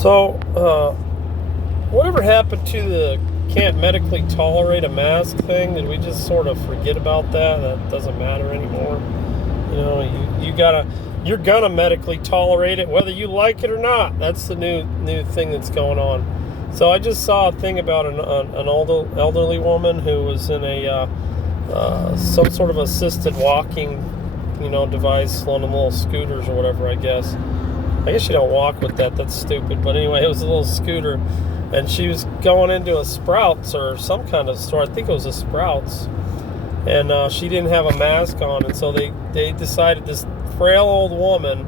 So, whatever happened to the can't medically tolerate a mask thing? Did we just sort of forget about that? That doesn't matter anymore. You know, you're gonna medically tolerate it whether you like it or not. That's the new thing that's going on. So I just saw a thing about an elderly woman who was in a some sort of assisted walking, device, one of them little scooters or whatever. I guess you don't walk with that. That's stupid. But anyway, it was a little scooter, and she was going into a Sprouts or some kind of store. I think it was a Sprouts, and she didn't have a mask on, and so they decided, this frail old woman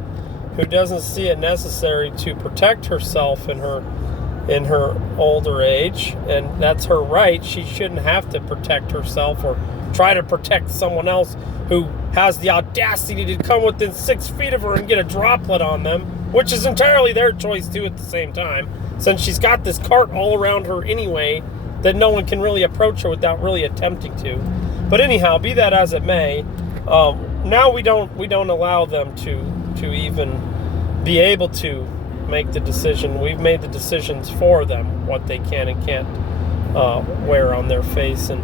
who doesn't see it necessary to protect herself in her older age, and that's her right. She shouldn't have to protect herself or try to protect someone else who has the audacity to come within 6 feet of her and get a droplet on them, which is entirely their choice too at the same time, since she's got this cart all around her anyway that no one can really approach her without really attempting to. But anyhow, be that as it may, now we don't allow them to even be able to make the decision. We've made the decisions for them, what they can and can't wear on their face, and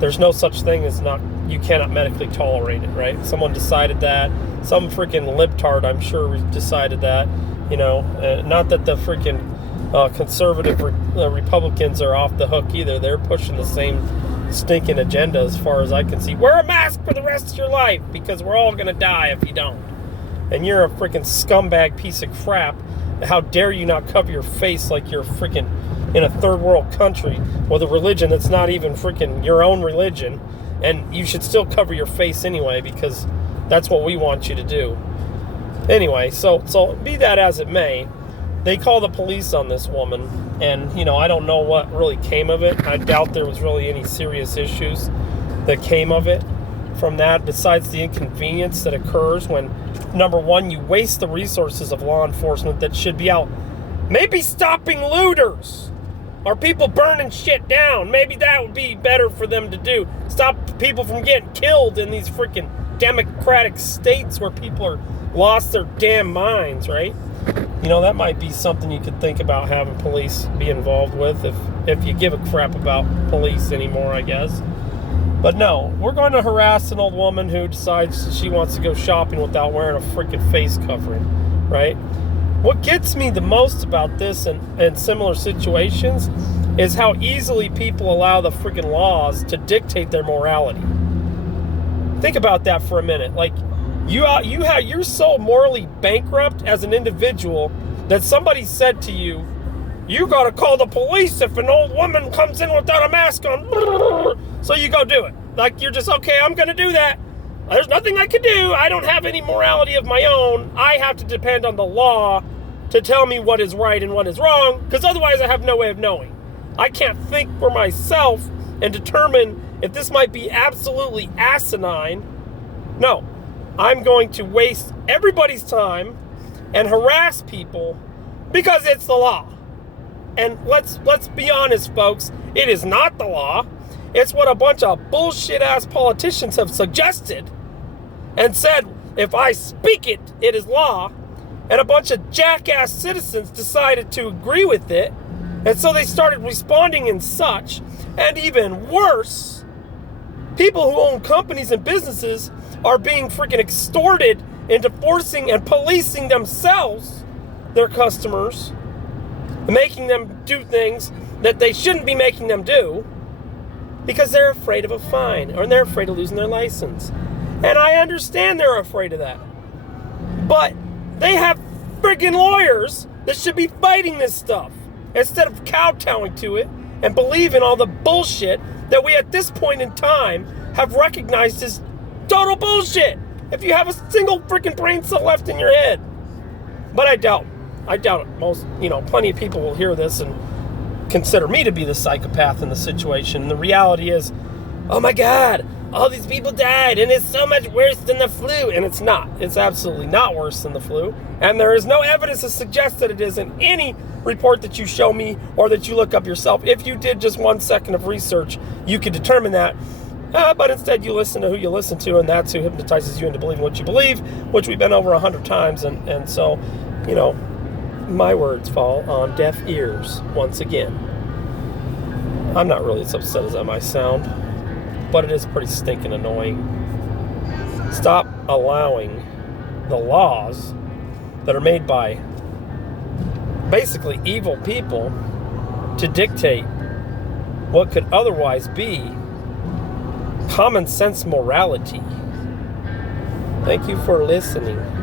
there's no such thing as you cannot medically tolerate it, right? Someone decided that. Some freaking libtard, I'm sure, decided that. Not that the freaking conservative Republicans are off the hook either. They're pushing the same stinking agenda as far as I can see. Wear a mask for the rest of your life because we're all going to die if you don't. And you're a freaking scumbag piece of crap. How dare you not cover your face like you're freaking in a third world country with a religion that's not even freaking your own religion, and you should still cover your face anyway because that's what we want you to do. Anyway, so be that as it may, they call the police on this woman, and I don't know what really came of it. I doubt there was really any serious issues that came of it from that, besides the inconvenience that occurs when, number one, you waste the resources of law enforcement that should be out maybe stopping looters or people burning shit down. Maybe that would be better for them to do. Stop people from getting killed in these freaking democratic states where people are lost their damn minds, right? That might be something you could think about having police be involved with if you give a crap about police anymore, I guess. But no, we're going to harass an old woman who decides she wants to go shopping without wearing a freaking face covering, right? What gets me the most about this and similar situations is how easily people allow the freaking laws to dictate their morality. Think about that for a minute. Like, you're so morally bankrupt as an individual that somebody said to you, you gotta call the police if an old woman comes in without a mask on. So you go do it. Like, you're just, okay, I'm gonna do that. There's nothing I can do. I don't have any morality of my own. I have to depend on the law to tell me what is right and what is wrong, because otherwise I have no way of knowing. I can't think for myself and determine if this might be absolutely asinine. No, I'm going to waste everybody's time and harass people because it's the law. And let's be honest, folks, it is not the law. It's what a bunch of bullshit-ass politicians have suggested and said, if I speak it, it is law. And a bunch of jackass citizens decided to agree with it. And so they started responding in such. And even worse, people who own companies and businesses are being freaking extorted into forcing and policing themselves, their customers, making them do things that they shouldn't be making them do because they're afraid of a fine or they're afraid of losing their license. And I understand they're afraid of that. But they have friggin' lawyers that should be fighting this stuff instead of kowtowing to it and believing all the bullshit that we at this point in time have recognized as total bullshit if you have a single freaking brain cell left in your head. But I doubt it. Most, plenty of people will hear this and consider me to be the psychopath in the situation. And the reality is, oh my God, all these people died and it's so much worse than the flu. And it's not. It's absolutely not worse than the flu. And there is no evidence to suggest that it is in any report that you show me or that you look up yourself. If you did just 1 second of research, you could determine that. But instead you listen to who you listen to, and that's who hypnotizes you into believing what you believe, which we've been over 100 times. And so, my words fall on deaf ears once again. I'm not really as upset as I might sound, but it is pretty stinking annoying. Stop allowing the laws that are made by basically evil people to dictate what could otherwise be common sense morality. Thank you for listening.